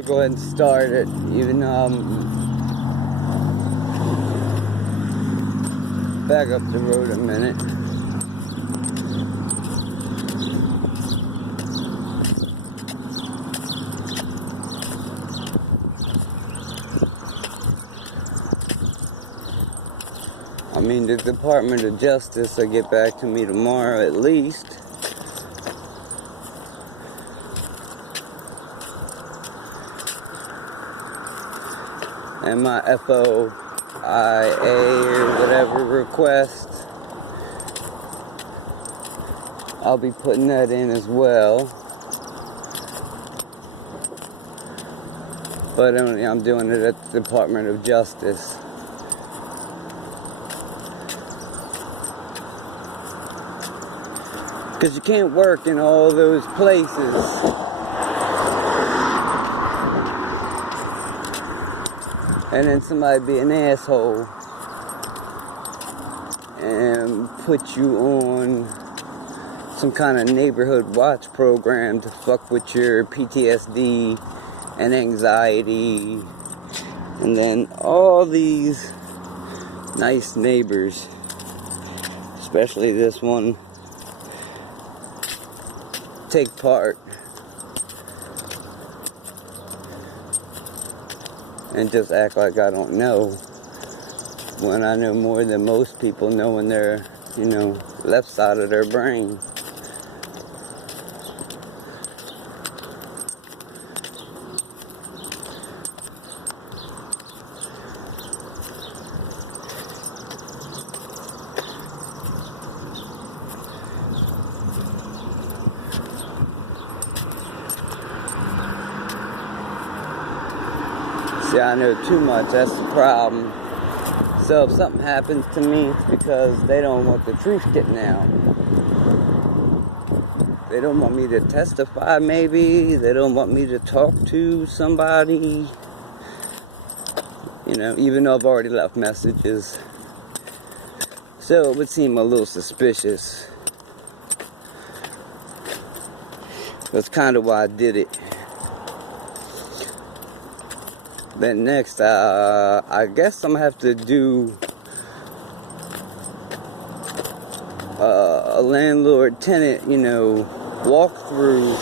I'll go ahead and start it, even though I'm back up the road a minute. I mean, the Department of Justice will get back to me tomorrow at least. And my FOIA or whatever request, I'll be putting that in as well. But I'm doing it at the Department of Justice. Because you can't work in all those places. And then somebody be an asshole and put you on some kind of neighborhood watch program to fuck with your PTSD and anxiety. And then all these nice neighbors, especially this one, take part and just act like I don't know, when I know more than most people know in their, left side of their brain. See, I know too much, that's the problem. So if something happens to me, it's because they don't want the truth getting out. They don't want me to testify, maybe. They don't want me to talk to somebody. Even though I've already left messages. So it would seem a little suspicious. That's kind of why I did it. Then next, I guess I'm gonna have to do a landlord-tenant, walkthrough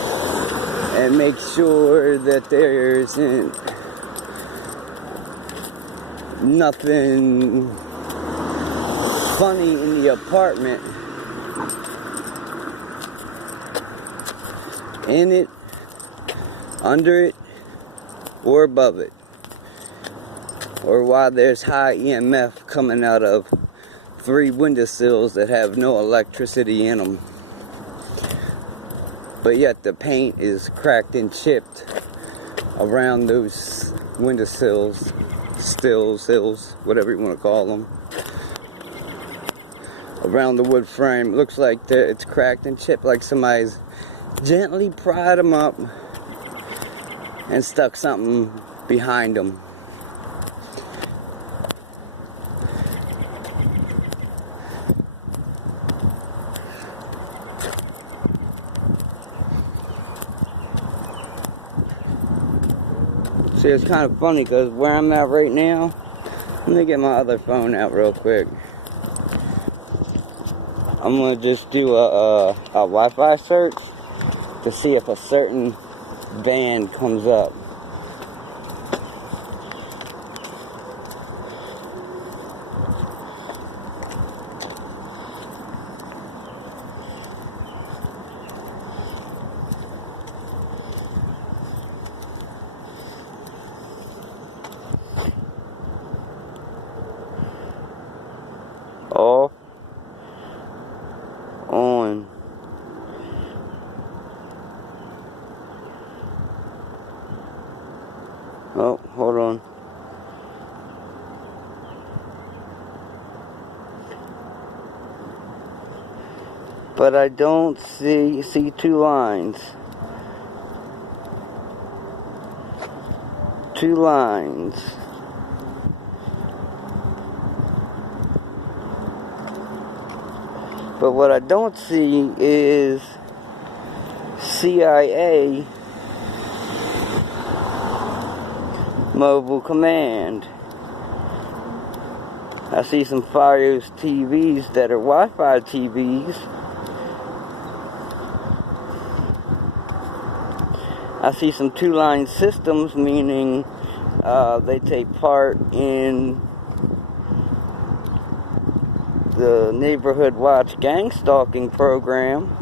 and make sure that there isn't nothing funny in the apartment, in it, under it, or above it. Or why there's high EMF coming out of 3 windowsills that have no electricity in them. But yet the paint is cracked and chipped around those windowsills, sills, whatever you want to call them. Around the wood frame. Looks like it's cracked and chipped, like somebody's gently pried them up and stuck something behind them. See, it's kind of funny because where I'm at right now, let me get my other phone out real quick. I'm going to just do a Wi-Fi search to see if a certain band comes up. Off, on. Oh, hold on. But I don't see 2 lines. 2 lines. But what I don't see is CIA Mobile command. I see some Fios TVs that are Wi-Fi TVs. I see some two-line systems, meaning they take part in the Neighborhood Watch gang stalking program.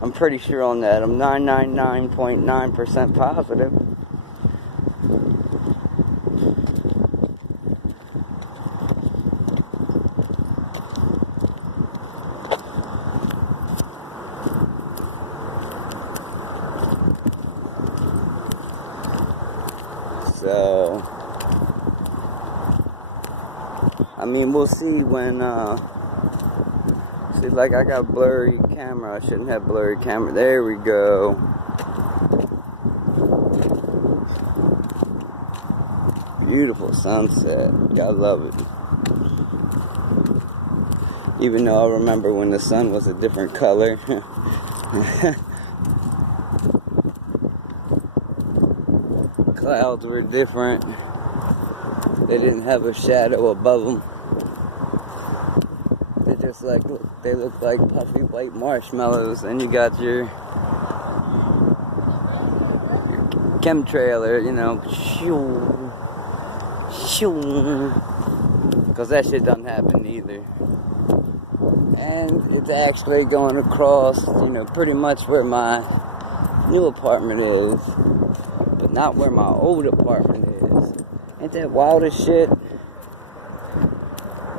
I'm pretty sure on that. I'm 999.9% positive. So, I mean, we'll see when, see, like, I got blurry camera. I shouldn't have blurry camera. There we go. Beautiful sunset. I love it. Even though I remember when the sun was a different color. Clouds were different. They didn't have a shadow above them. They just like, they look like puffy white marshmallows. And you got your chemtrailer, you know, shoo, shoo, because that shit doesn't happen either. And it's actually going across, you know, pretty much where my new apartment is. Not where my old apartment is. Ain't that wild as shit?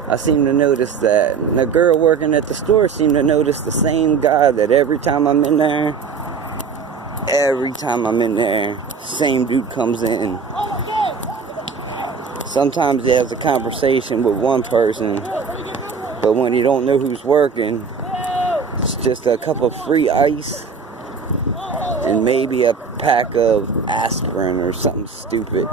I seem to notice that. And the girl working at the store seemed to notice the same guy that every time I'm in there, same dude comes in. Sometimes he has a conversation with one person, but when you don't know who's working, it's just a cup of free ice and maybe a pack of aspirin or something stupid.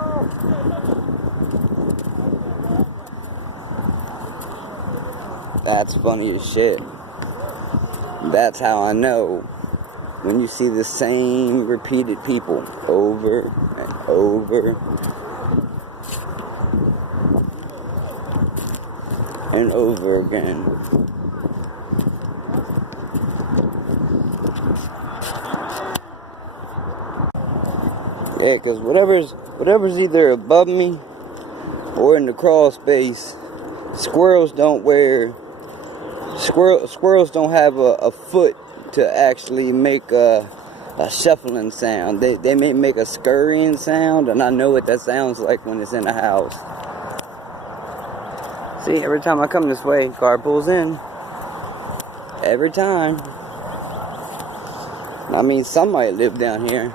That's funny as shit. That's how I know when you see the same repeated people over and over and over again. Yeah, because whatever's either above me or in the crawl space, squirrels don't have a foot to actually make a shuffling sound. They may make a scurrying sound, and I know what that sounds like when it's in a house. See, every time I come this way, car pulls in. Every time. I mean, some might live down here.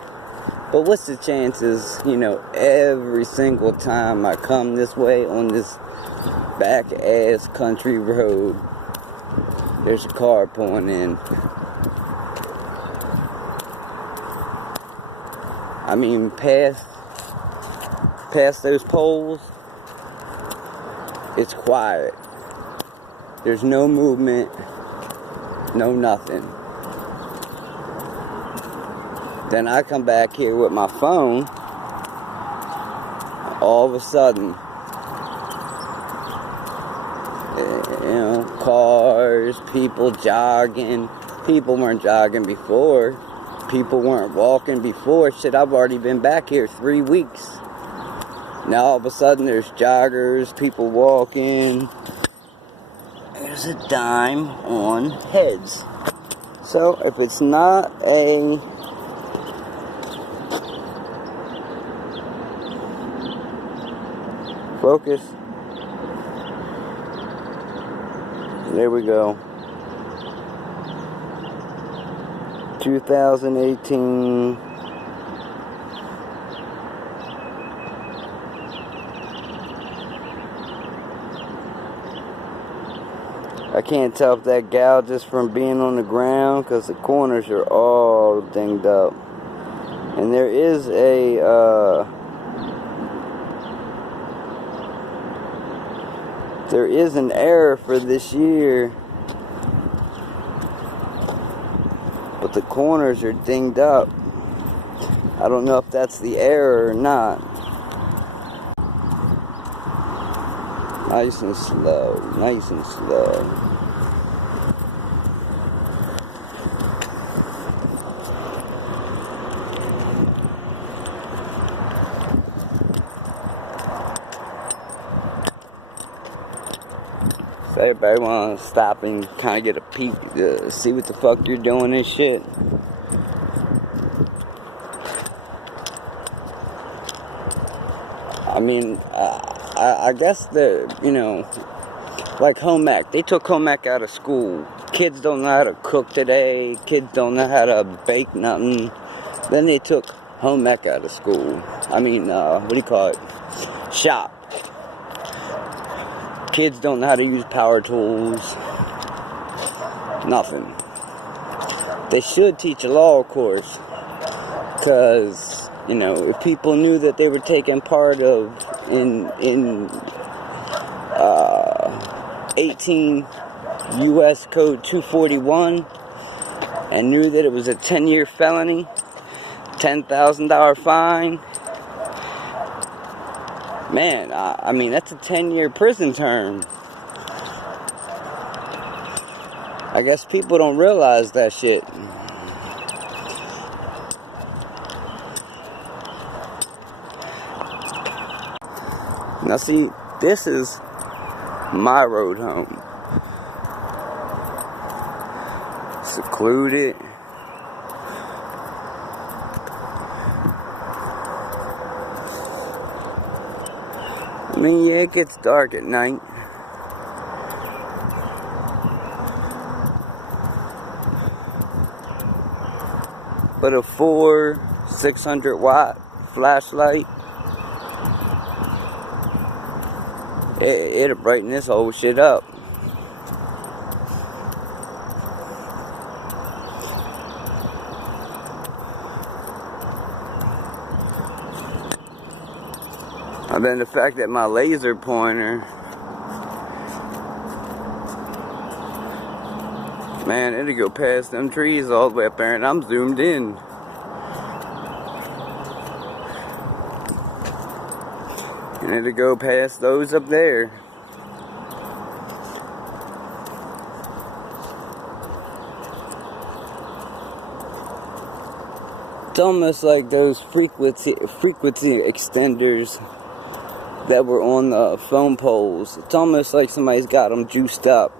But what's the chances, you know, every single time I come this way on this back-ass country road, there's a car pulling in. I mean, past those poles, it's quiet. There's no movement, no nothing. Then I come back here with my phone. All of a sudden, you know, cars, people jogging. People weren't jogging before. People weren't walking before. Shit, I've already been back here 3 weeks. Now all of a sudden there's joggers, people walking. There's a dime on heads. So if it's not a focus. There we go. 2018. I can't tell if that gouge is from being on the ground because the corners are all dinged up. And there is an error for this year, but the corners are dinged up. I don't know if that's the error or not. Nice and slow, nice and slow. So everybody want to stop and kind of get a peek to see what the fuck you're doing and shit. I mean, I guess like home ec. They took home ec out of school. Kids don't know how to cook today. Kids don't know how to bake nothing. Then they took home ec out of school. I mean, what do you call it? Shop. Kids don't know how to use power tools. Nothing. They should teach a law course. Because, if people knew that they were taking part of in 18 U.S. Code 241 and knew that it was a 10-year felony, $10,000 fine, man, I mean, that's a 10-year prison term. I guess people don't realize that shit. Now see, this is my road home. Secluded. I mean, yeah, it gets dark at night. But a 600 watt flashlight, it'll brighten this whole shit up. And then the fact that my laser pointer, man, it'll go past them trees all the way up there, and I'm zoomed in. And it'll go past those up there. It's almost like those frequency extenders that were on the phone poles. It's almost like somebody's got them juiced up.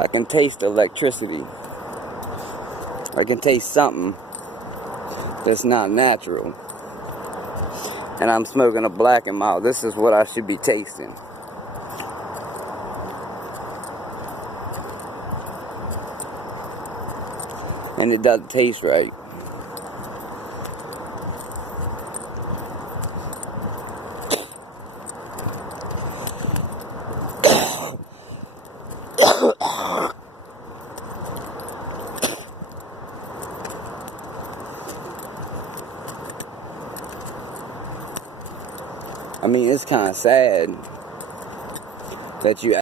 I can taste electricity. I can taste something that's not natural. And I'm smoking a Black and Mild. This is what I should be tasting. And it doesn't taste right. I mean, it's kind of sad that you